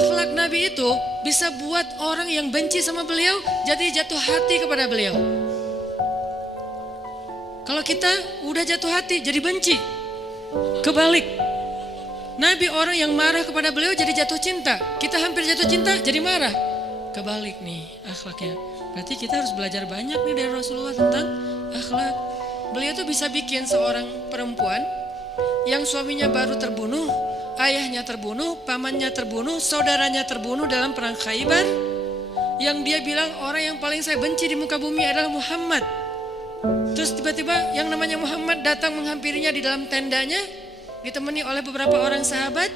akhlak Nabi itu bisa buat orang yang benci sama beliau jadi jatuh hati kepada beliau. Kalau kita udah jatuh hati jadi benci, kebalik. Nabi orang yang marah kepada beliau jadi jatuh cinta. Kita hampir jatuh cinta jadi marah. Kebalik nih akhlaknya. Berarti kita harus belajar banyak nih dari Rasulullah tentang akhlak. Beliau tuh bisa bikin seorang perempuan yang suaminya baru terbunuh, ayahnya terbunuh, pamannya terbunuh, saudaranya terbunuh dalam perang Khaybar. Yang dia bilang orang yang paling saya benci di muka bumi adalah Muhammad. Terus tiba-tiba yang namanya Muhammad datang menghampirinya di dalam tendanya, ditemani oleh beberapa orang sahabat.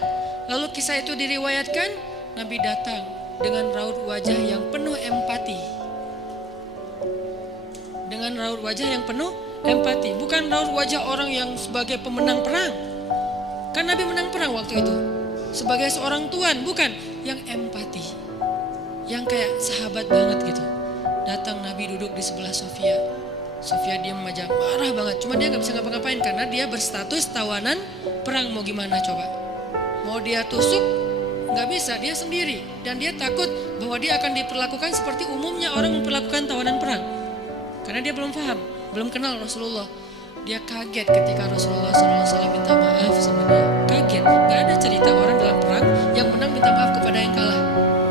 Lalu kisah itu diriwayatkan, Nabi datang dengan raut wajah yang penuh empati. Dengan raut wajah yang penuh empati, bukan raut wajah orang yang sebagai pemenang perang. Kan Nabi menang perang waktu itu sebagai seorang tuan, bukan, yang empati, yang kayak sahabat banget gitu. Datang Nabi duduk di sebelah Sofia. Sofia diam aja, marah banget. Cuma dia gak bisa ngapa-ngapain karena dia berstatus tawanan perang. Mau gimana coba? Mau dia tusuk? Gak bisa, dia sendiri. Dan dia takut bahwa dia akan diperlakukan seperti umumnya orang memperlakukan tawanan perang. Karena dia belum paham, belum kenal Rasulullah. Dia kaget ketika Rasulullah SAW minta maaf sama dia. Kaget, gak ada cerita orang dalam perang yang menang minta maaf kepada yang kalah.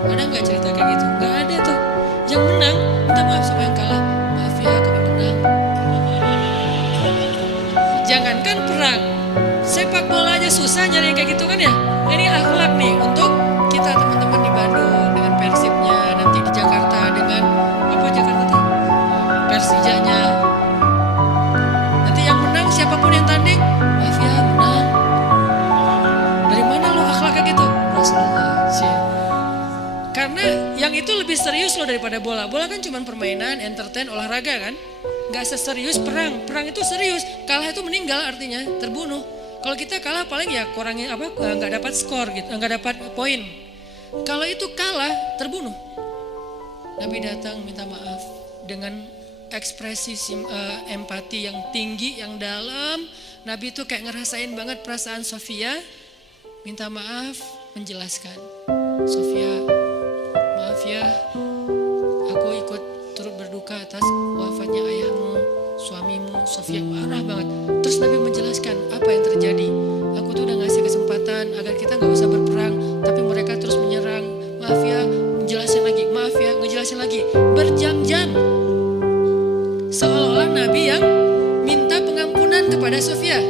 Ada gak cerita kayak gitu? Gak ada tuh. Yang menang minta maaf sama yang kalah. Maaf ya, kami menang. Jangankan perang, sepak bola aja susah nyari yang kayak gitu kan ya. Ini akhlak nih untuk kita teman-teman di Bandung dengan Persibnya, nanti di Jakarta dengan apa Jakarta tuh? Persijanya. Nanti yang menang siapapun yang tanding, maaf ya menang. Dari mana lo akhlaknya gitu? Rasulullah sih. Karena yang itu lebih serius loh daripada bola. Bola kan cuma permainan, entertain, olahraga kan. Gak seserius perang. Perang itu serius. Kalah itu meninggal artinya terbunuh. Kalau kita kalah paling ya kurangin apa, nggak dapat skor gitu, nggak dapat poin. Kalau itu kalah terbunuh. Nabi datang minta maaf dengan ekspresi empati yang tinggi, yang dalam. Nabi itu kayak ngerasain banget perasaan Sofia. Minta maaf, menjelaskan. Sofia, maaf ya, aku ikut turut berduka atas wafatnya ayahmu, suamimu. Sofia marah banget. Terus Nabi menjelaskan apa yang terjadi. Aku tuh udah ngasih kesempatan agar kita gak usah berperang, tapi mereka terus menyerang. Maaf ya, ngejelasin lagi. Maaf ya, ngejelasin lagi. Berjam-jam. Seolah-olah Nabi yang minta pengampunan kepada Sofia.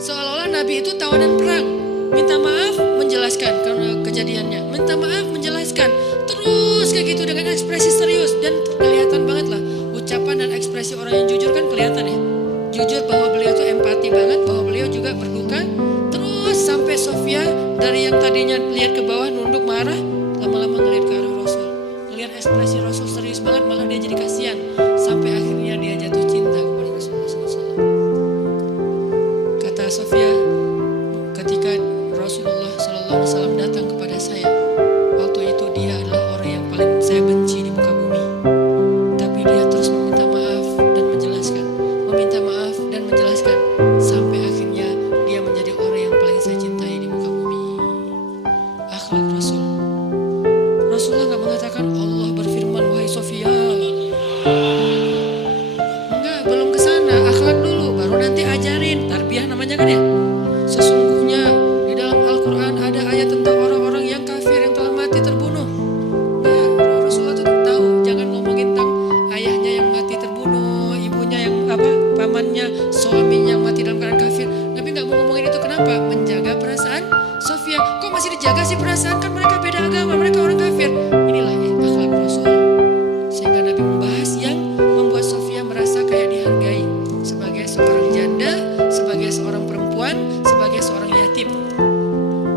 Seolah-olah Nabi itu tawanan perang. Minta maaf, menjelaskan karena kejadiannya. Minta maaf, menjelaskan. Terus kayak gitu dengan ekspresi serius. Dan kelihatan banget lah ucapan dan ekspresi orang yang jujur kan kelihatan ya. Jujur bahwa beliau tuh empati banget, bahwa beliau juga berduka. Terus sampai Sofia dari yang tadinya lihat ke bawah nunduk marah, lama-lama ngeliat ke arah Rasul. Ngeliat ekspresi Rasul serius banget, malah dia jadi kasihan. Sampai akhirnya dia jatuh cinta kepada Rasulullah SAW. Kata Sofia, ketika Rasulullah SAW datang kepada saya, waktu itu dia adalah orang yang paling saya benci di muka bumi. Tapi dia terus meminta maaf dan menjelaskan, meminta maaf dan menjelaskan, sampai akhirnya dia menjadi orang yang paling saya cintai di muka bumi. Akhlak Rasul. Rasulullah gak mengatakan Allah berfirman wahai Sofia. Enggak, belum kesana. Akhlak dulu, baru nanti ajarin. Tarbiyah namanya kan ya. Sesungguhnya di dalam Al-Quran ada ayat tentang orang-orang yang kafir yang telah mati terbunuh. Nah, Rasulullah tuh tahu jangan ngomongin tentang ayahnya yang mati terbunuh, ibunya yang pamannya, suaminya yang mati dalam keadaan kafir. Nabi nggak mau ngomongin itu. Kenapa? Menjaga perasaan Sofia. Kok masih dijaga sih perasaan? Kan mereka beda agama, mereka orang kafir. Inilah akhlak Rasul. Sehingga Nabi membahas yang membuat Sofia merasa kayak dihargai sebagai seorang janda, sebagai seorang perempuan, sebagai seorang yatim,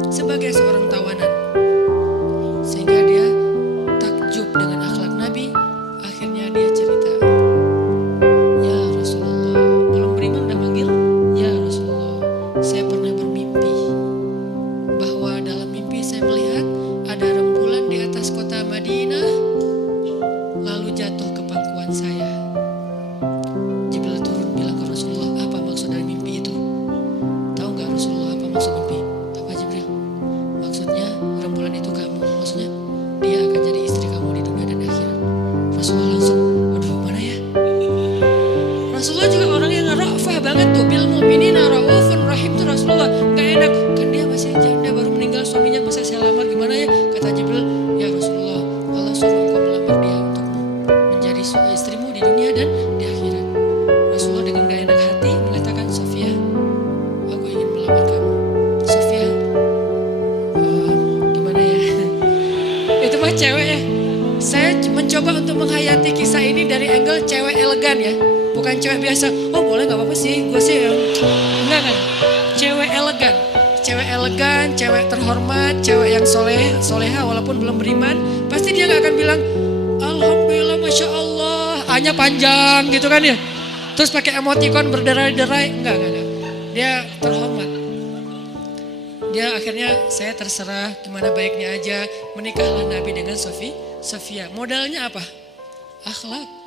sebagai seorang tawanan. Sehingga dia takjub dengan akhlak Nabi. Akhirnya dia cerita, ya Rasulullah, belum beriman udah manggil, ya Rasulullah, saya pernah bermimpi bahwa dalam mimpi saya melihat ada rembulan di saya lamar gimana ya? Kata Jibril, ya Rasulullah, Allah suruh engkau melamar dia untukmu menjadi istrimu di dunia dan di akhirat. Rasulullah dengan gak enak hati mengatakan, Sofia, aku ingin melamar kamu. Sofia, gimana ya? Itu mah cewek ya. Saya mencoba untuk menghayati kisah ini dari angle cewek elegan ya. Bukan cewek biasa, oh boleh gak apa-apa sih, gue sih enggak kan. Cewek elegan. Cewek elegan, cewek terhormat, cewek yang soleha walaupun belum beriman. Pasti dia gak akan bilang, Alhamdulillah, Masya Allah, A-nya panjang gitu kan ya. Terus pakai emoticon berderai-derai, enggak. Dia terhormat. Dia akhirnya, saya terserah gimana baiknya aja. Menikahlah Nabi dengan Sofia. Modalnya apa? Akhlak.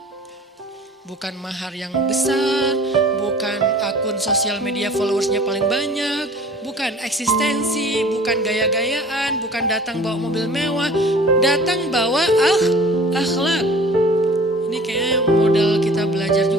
Bukan mahar yang besar, bukan akun sosial media followersnya paling banyak, bukan eksistensi, bukan gaya-gayaan, bukan datang bawa mobil mewah, datang bawa akhlak. Ini kayaknya modal kita belajar juga.